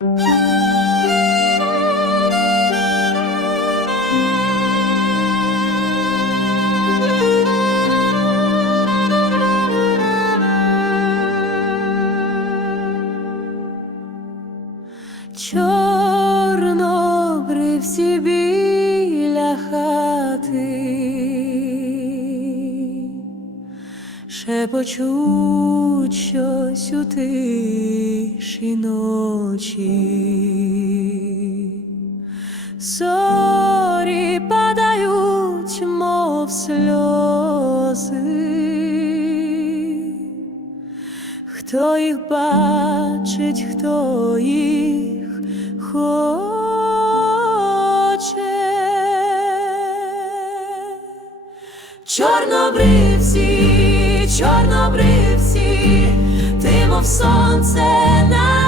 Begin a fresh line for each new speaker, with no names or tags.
Чорнобривці шепочуть щось у тиші ночі. Зорі падають, мов сльози. Хто їх бачить, хто їх хоче. Чорнобривці, чорнобривці, ти мов сонце на